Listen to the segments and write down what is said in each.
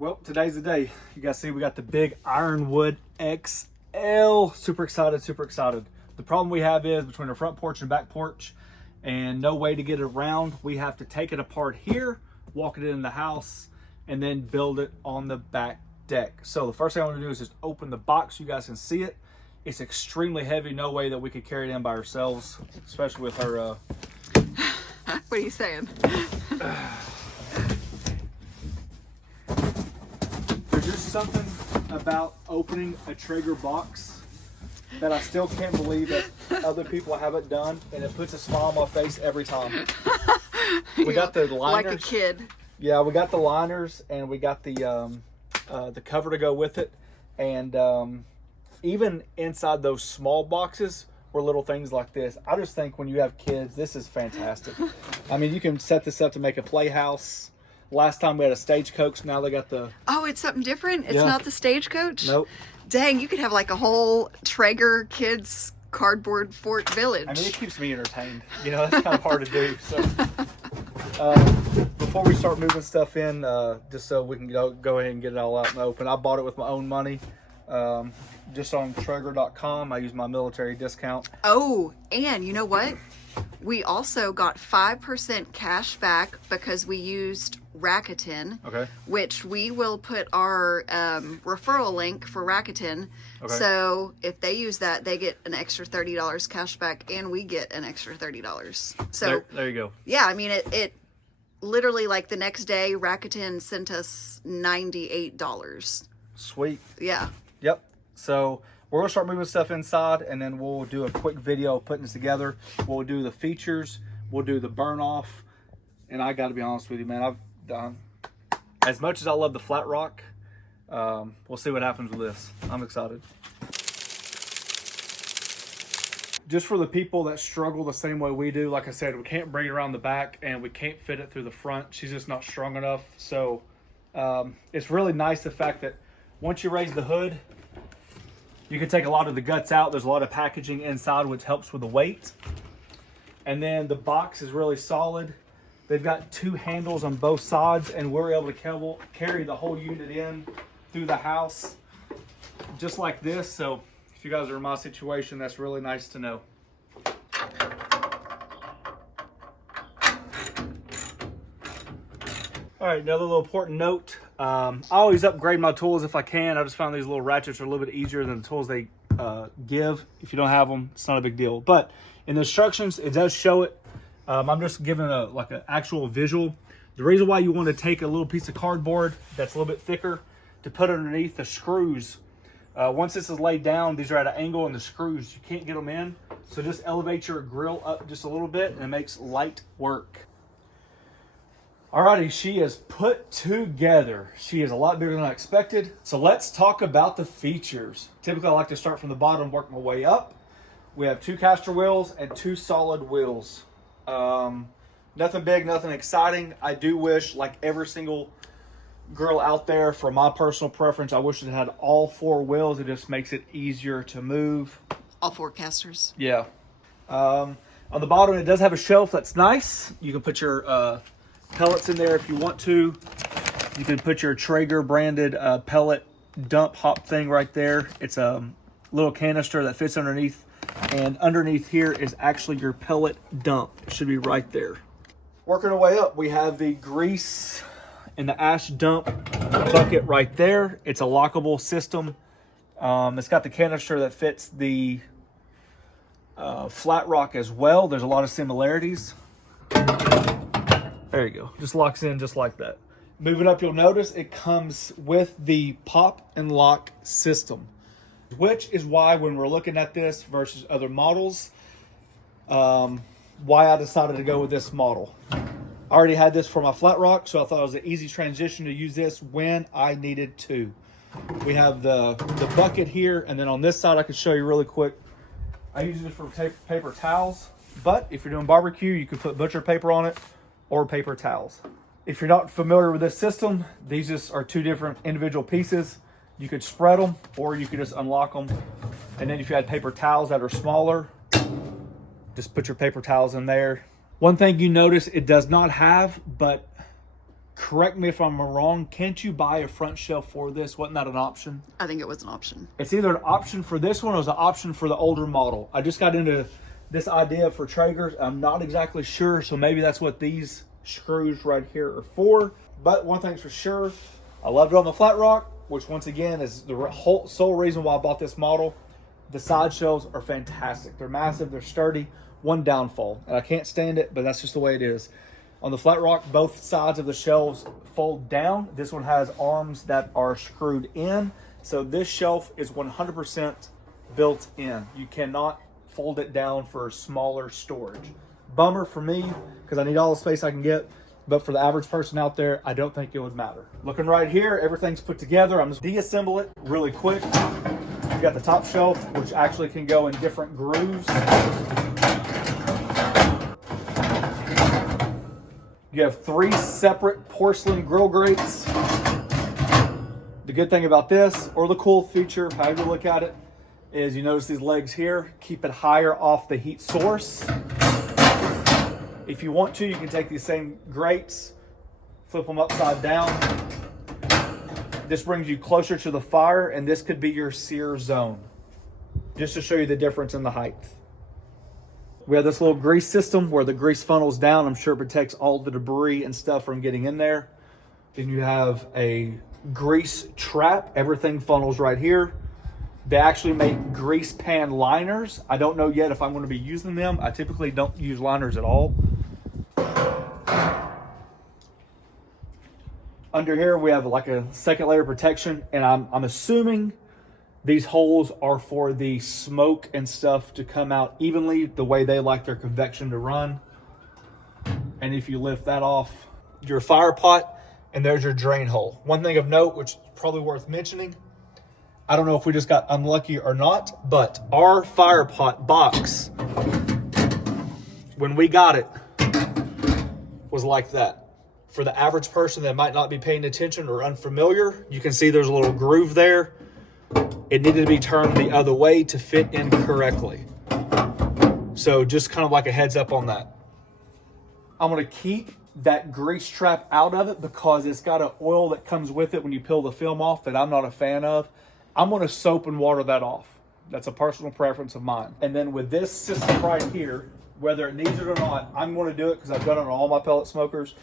Well, today's the day. You guys see we got the big Ironwood XL. Super excited, super excited. The problem we have is between the front porch and back porch and no way to get it around. We have to take it apart here, walk it in the house, and then build it on the back deck. So the first thing I want to do is just open the box so you guys can see it. It's extremely heavy. No way that we could carry it in by ourselves, especially with her... What are you saying? There's just something about opening a Traeger box that I still can't believe that other people haven't done, and it puts a smile on my face every time. We got the liners. Like a kid. Yeah, we got the liners, and we got the cover to go with it, and even inside those small boxes were little things like this. I just think when you have kids, this is fantastic. I mean, you can set this up to make a playhouse. Last time we had a stagecoach. Now they got the... Oh, it's something different? It's Yeah. not the stagecoach? Nope. Dang, you could have like a whole Traeger kids cardboard fort village. I mean, it keeps me entertained. You know, that's kind of hard to do. So, before we start moving stuff in, just so we can go ahead and get it all out in the open, I bought it with my own money. Just on Traeger.com. I use my military discount. Oh, and you know what? We also got 5% cash back because we used Rakuten, Okay. which we will put our referral link for Rakuten. Okay. So if they use that, they get an extra $30 cash back, and we get an extra $30. So There you go. yeah, I mean, it literally, like, the next day, Rakuten sent us $98. Sweet. Yeah. Yep. So we're gonna start moving stuff inside, and then we'll do a quick video of putting this together. We'll do the features. We'll do the burn off. And I got to be honest with you, man. I've done as much as I love the flat rock. We'll see what happens with this. I'm excited. Just for the people that struggle the same way we do, like I said, we can't bring it around the back and we can't fit it through the front. She's just not strong enough. So it's really nice the fact that once you raise the hood, you can take a lot of the guts out. There's a lot of packaging inside, which helps with the weight. And then the box is really solid. They've got two handles on both sides, and we're able to carry the whole unit in through the house just like this. So if you guys are in my situation, that's really nice to know. All right, another little important note. I always upgrade my tools if I can. I just found these little ratchets are a little bit easier than the tools they give. If you don't have them, it's not a big deal. But in the instructions, it does show it. I'm just giving an actual visual. The reason why you want to take a little piece of cardboard that's a little bit thicker to put underneath the screws. Once this is laid down, these are at an angle, and the screws, you can't get them in. So just elevate your grill up just a little bit, and it makes light work. Alrighty, she is put together. She is a lot bigger than I expected. So let's talk about the features. Typically, I like to start from the bottom, work my way up. We have 2 caster wheels and 2 solid wheels. Nothing big, nothing exciting. I do wish, like every single grill out there, for my personal preference, I wish it had all 4 wheels. It just makes it easier to move. All 4 casters. Yeah. On the bottom, it does have a shelf. That's nice. You can put your pellets in there if you want to. You can put your Traeger branded pellet dump hop thing right there. It's a little canister that fits underneath, and underneath here is actually your pellet dump. It should be right there. Working our way up, we have the grease and the ash dump bucket right there. It's a lockable system. It's got the canister that fits the flat rock as well. There's a lot of similarities. There you go. Just locks in just like that. Moving up, you'll notice it comes with the pop and lock system, which is why when we're looking at this versus other models, why I decided to go with this model. I already had this for my flat rock, so I thought it was an easy transition to use this when I needed to. We have the bucket here, and then on this side, I can show you really quick. I use it for paper towels, but if you're doing barbecue, you can put butcher paper on it or paper towels. If you're not familiar with this system, these just are 2 different individual pieces. You could spread them, or you could just unlock them. And then if you had paper towels that are smaller, just put your paper towels in there. One thing you notice it does not have, but correct me if I'm wrong, can't you buy a front shelf for this? Wasn't that an option? I think it was an option. It's either an option for this one or it was an option for the older model. I just got into this idea for Traegers. I'm not exactly sure, so maybe that's what these screws right here are for. But one thing's for sure, I loved it on the flat rock, which once again is the sole reason why I bought this model. The side shelves are fantastic. They're massive, they're sturdy. One downfall, and I can't stand it, but that's just the way it is. On the flat rock, both sides of the shelves fold down. This one has arms that are screwed in. So this shelf is 100% built in. You cannot fold it down for smaller storage. Bummer for me, because I need all the space I can get. But for the average person out there, I don't think it would matter. Looking right here, everything's put together. I'm just deassemble it really quick. You got the top shelf, which actually can go in different grooves. You have 3 separate porcelain grill grates. The good thing about this, or the cool feature, however you look at it, is you notice these legs here, keep it higher off the heat source. If you want to, you can take these same grates, flip them upside down. This brings you closer to the fire, and this could be your sear zone. Just to show you the difference in the height. We have this little grease system where the grease funnels down. I'm sure it protects all the debris and stuff from getting in there. Then you have a grease trap. Everything funnels right here. They actually make grease pan liners. I don't know yet if I'm going to be using them. I typically don't use liners at all. Under here we have like a second layer of protection, and I'm assuming these holes are for the smoke and stuff to come out evenly the way they like their convection to run. And if you lift that off, your fire pot, and there's your drain hole. One thing of note, which is probably worth mentioning, I don't know if we just got unlucky or not, but our fire pot box, when we got it, was like that. For the average person that might not be paying attention or unfamiliar, you can see there's a little groove there. It needed to be turned the other way to fit in correctly. So just kind of like a heads up on that. I'm gonna keep that grease trap out of it because it's got an oil that comes with it when you peel the film off that I'm not a fan of. I'm gonna soap and water that off. That's a personal preference of mine. And then with this system right here, whether it needs it or not, I'm gonna do it because I've done it on all my pellet smokers.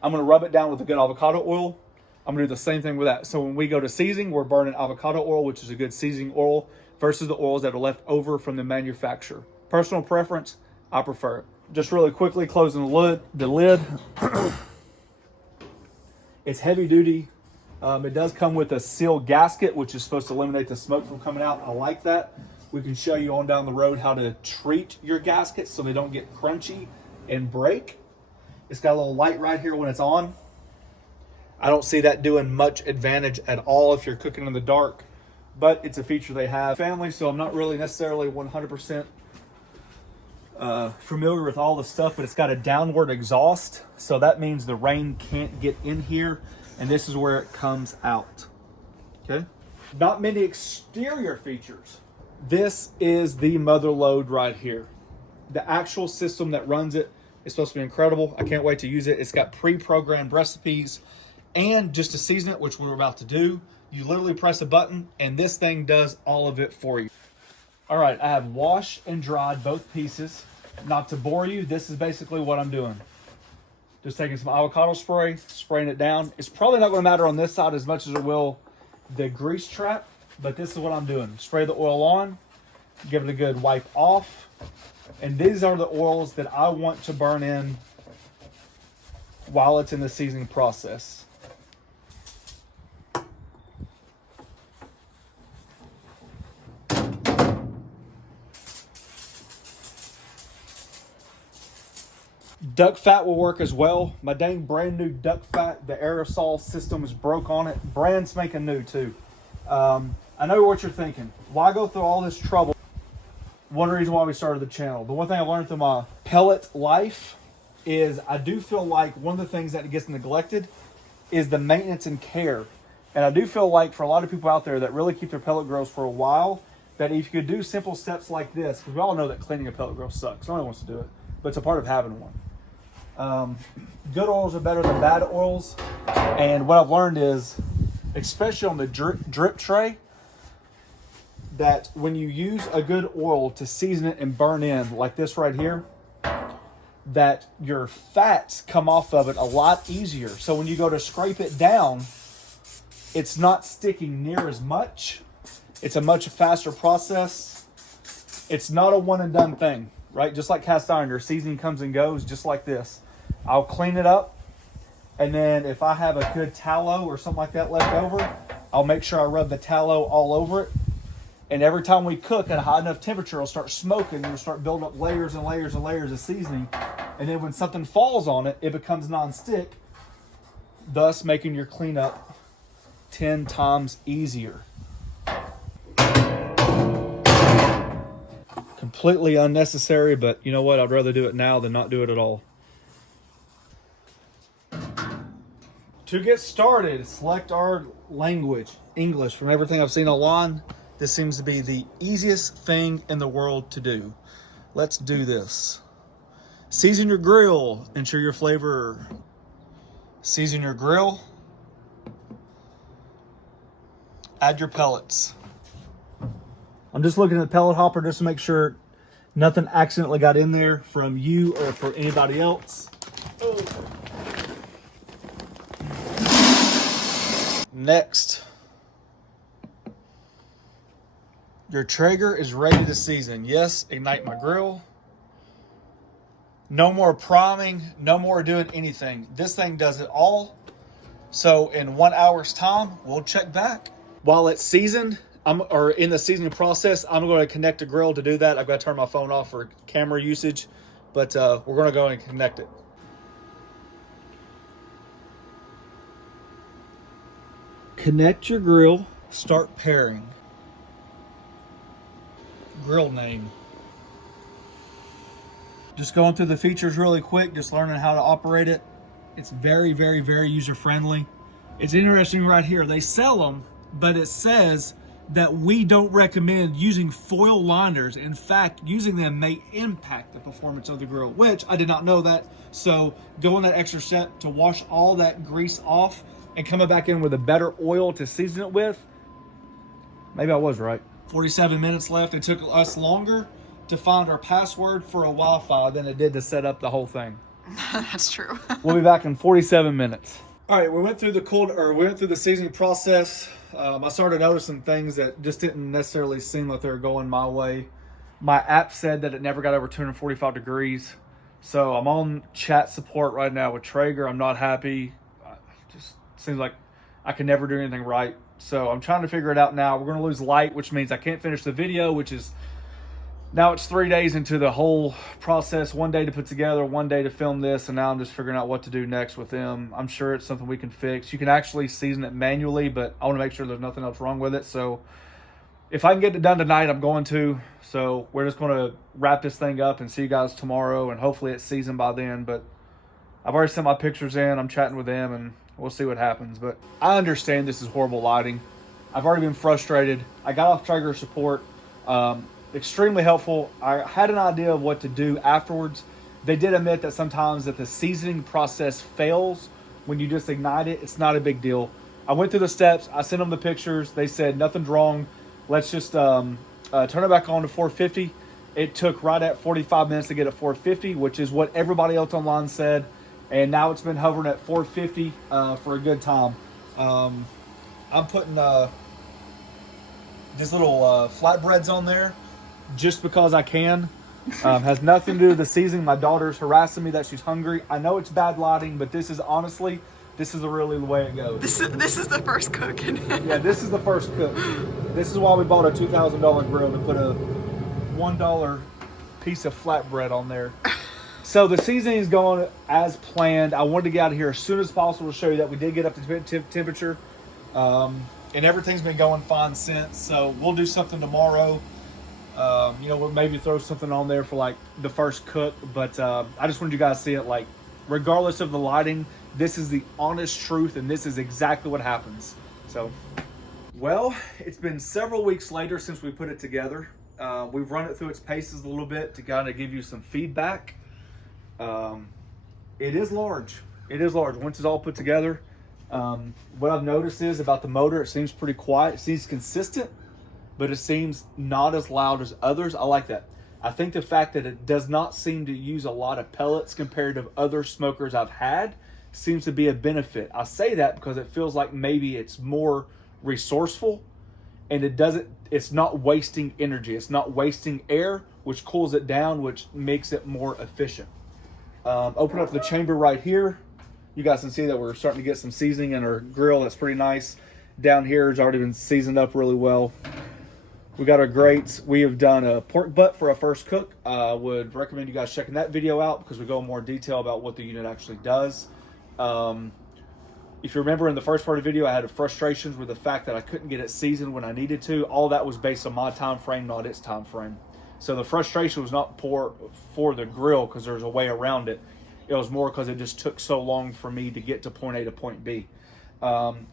I'm gonna rub it down with a good avocado oil. I'm gonna do the same thing with that. So when we go to seasoning, we're burning avocado oil, which is a good seasoning oil, versus the oils that are left over from the manufacturer. Personal preference, I prefer it. Just really quickly closing the lid. It's heavy duty. It does come with a sealed gasket, which is supposed to eliminate the smoke from coming out. I like that. We can show you on down the road how to treat your gaskets so they don't get crunchy and break. It's got a little light right here when it's on. I don't see that doing much advantage at all if you're cooking in the dark, but it's a feature they have. Family, so I'm not really necessarily 100% familiar with all the stuff, but it's got a downward exhaust, so that means the rain can't get in here, and this is where it comes out. Okay, not many exterior features. This is the mother load right here. The actual system that runs it is supposed to be incredible. I can't wait to use it. It's got pre-programmed recipes. And just to season it, which we're about to do, you literally press a button and this thing does all of it for you. All right, I have washed and dried both pieces. Not to bore you, this is basically what I'm doing. Just taking some avocado spray, spraying it down. It's probably not gonna matter on this side as much as it will the grease trap, but this is what I'm doing. Spray the oil on, give it a good wipe off. And these are the oils that I want to burn in while it's in the seasoning process. Duck fat will work as well. My dang brand new duck fat, the aerosol system is broke on it. Brand spanking new too. I know what you're thinking. Why go through all this trouble? One reason why we started the channel. The one thing I learned through my pellet life is I do feel like one of the things that gets neglected is the maintenance and care. And I do feel like for a lot of people out there that really keep their pellet grills for a while, that if you could do simple steps like this, because we all know that cleaning a pellet grill sucks. No one wants to do it, but it's a part of having one. Good oils are better than bad oils. And what I've learned is, especially on the drip tray, that when you use a good oil to season it and burn in, like this right here, that your fats come off of it a lot easier. So when you go to scrape it down, it's not sticking near as much. It's a much faster process. It's not a one and done thing, right? Just like cast iron, your seasoning comes and goes just like this. I'll clean it up, and then if I have a good tallow or something like that left over, I'll make sure I rub the tallow all over it. And every time we cook at a high enough temperature, it'll start smoking and it'll start building up layers and layers and layers of seasoning. And then when something falls on it, it becomes non-stick, thus making your cleanup 10 times easier. Completely unnecessary, but you know what? I'd rather do it now than not do it at all. To get started, select our language, English. From everything I've seen online, this seems to be the easiest thing in the world to do. Let's do this. Season your grill, ensure your flavor. Season your grill. Add your pellets. I'm just looking at the pellet hopper just to make sure nothing accidentally got in there from you or for anybody else. Oh. Next, your Traeger is ready to season. Yes, ignite my grill. No more priming, no more doing anything. This thing does it all. So in 1 hour's time, we'll check back. While it's seasoned, or in the seasoning process, I'm going to connect the grill to do that. I've got to turn my phone off for camera usage, but we're going to go and connect it. Connect your grill, start pairing. Grill name. Just going through the features really quick, just learning how to operate it. It's very, very, very user-friendly. It's interesting right here. They sell them, but it says that we don't recommend using foil liners. In fact, using them may impact the performance of the grill, which I did not know that. So going that extra step to wash all that grease off and coming back in with a better oil to season it with, maybe I was right. 47 minutes left. It took us longer to find our password for a Wi-Fi than it did to set up the whole thing. That's true. We'll be back in 47 minutes. All right, we went through the seasoning process. I started noticing things that just didn't necessarily seem like they were going my way. My app said that it never got over 245 degrees. So I'm on chat support right now with Traeger. I'm not happy. Just seems like I can never do anything right. So I'm trying to figure it out now. We're going to lose light, which means I can't finish the video, which is, now it's 3 days into the whole process. 1 day to put together, 1 day to film this, and now I'm just figuring out what to do next with them. I'm sure it's something we can fix. You can actually season it manually, but I want to make sure there's nothing else wrong with it. So if I can get it done tonight, I'm going to. So we're just going to wrap this thing up and see you guys tomorrow, and hopefully it's seasoned by then. But I've already sent my pictures in. I'm chatting with them, and we'll see what happens. But I understand this is horrible lighting. I've already been frustrated. I got off Traeger support. Extremely helpful. I had an idea of what to do afterwards. They did admit that sometimes that the seasoning process fails when you just ignite it. It's not a big deal. I went through the steps. I sent them the pictures. They said nothing's wrong. Let's just turn it back on to 450. It took right at 45 minutes to get at 450, which is what everybody else online said. And now it's been hovering at 450 for a good time. I'm putting these little flatbreads on there just because I can. Has nothing to do with the seasoning. My daughter's harassing me that she's hungry. I know it's bad lighting, but this is honestly, this is really the way it goes. This is the first cooking. Yeah, this is the first cook. This is why we bought a $2,000 grill, to put a $1 piece of flatbread on there. So the seasoning is going as planned. I wanted to get out of here as soon as possible to show you that we did get up to temperature. And everything's been going fine since. So we'll do something tomorrow. We'll maybe throw something on there for like the first cook. But I just wanted you guys to see it. Like, regardless of the lighting, this is the honest truth, and this is exactly what happens. So, well, it's been several weeks later since we put it together. We've run it through its paces a little bit to kind of give you some feedback. It is large. It is large. Once it's all put together, what I've noticed is about the motor, it seems pretty quiet. It seems consistent, but it seems not as loud as others. I like that. I think the fact that it does not seem to use a lot of pellets compared to other smokers I've had seems to be a benefit. I say that because it feels like maybe it's more resourceful, and it's not wasting energy. It's not wasting air, which cools it down, which makes it more efficient. Open up the chamber right here. You guys can see that we're starting to get some seasoning in our grill. That's pretty nice. Down here has already been seasoned up really well. We got our grates. We have done a pork butt for a first cook. I would recommend you guys checking that video out because we go in more detail about what the unit actually does. If you remember in the first part of the video, I had frustrations with the fact that I couldn't get it seasoned when I needed to. All that was based on my time frame, not its time frame. So the frustration was not for the grill because there's a way around it. It was more because it just took so long for me to get to point A to point B.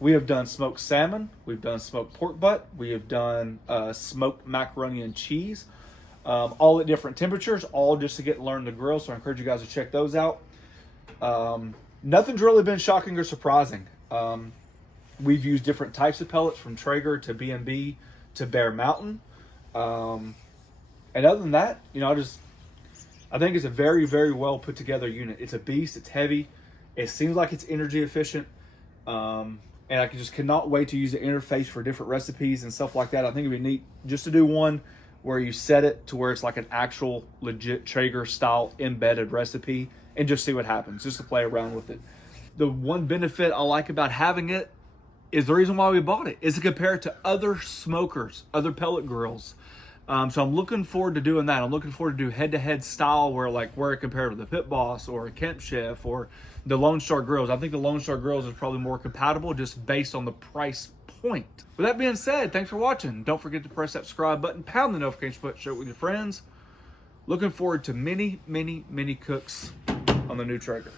We have done smoked salmon. We've done smoked pork butt. We have done smoked macaroni and cheese. All at different temperatures, all just to learn the grill. So I encourage you guys to check those out. Nothing's really been shocking or surprising. We've used different types of pellets from Traeger to B&B to Bear Mountain. And other than that, I think it's a very, very well put together unit. It's a beast. It's heavy. It seems like it's energy efficient. And I just cannot wait to use the interface for different recipes and stuff like that. I think it'd be neat just to do one where you set it to where it's like an actual legit Traeger style embedded recipe and just see what happens, just to play around with it. The one benefit I like about having it is the reason why we bought it, is to compare it to other smokers, other pellet grills. So I'm looking forward to doing that. I'm looking forward to do head-to-head style where it compared to the Pit Boss or a Kemp Chef or the Lone Star grills. I think the Lone Star grills is probably more compatible just based on the price point. With that being said, thanks for watching. Don't forget to press that subscribe button, pound the notification button, share it with your friends. Looking forward to many, many, many cooks on the new Traeger.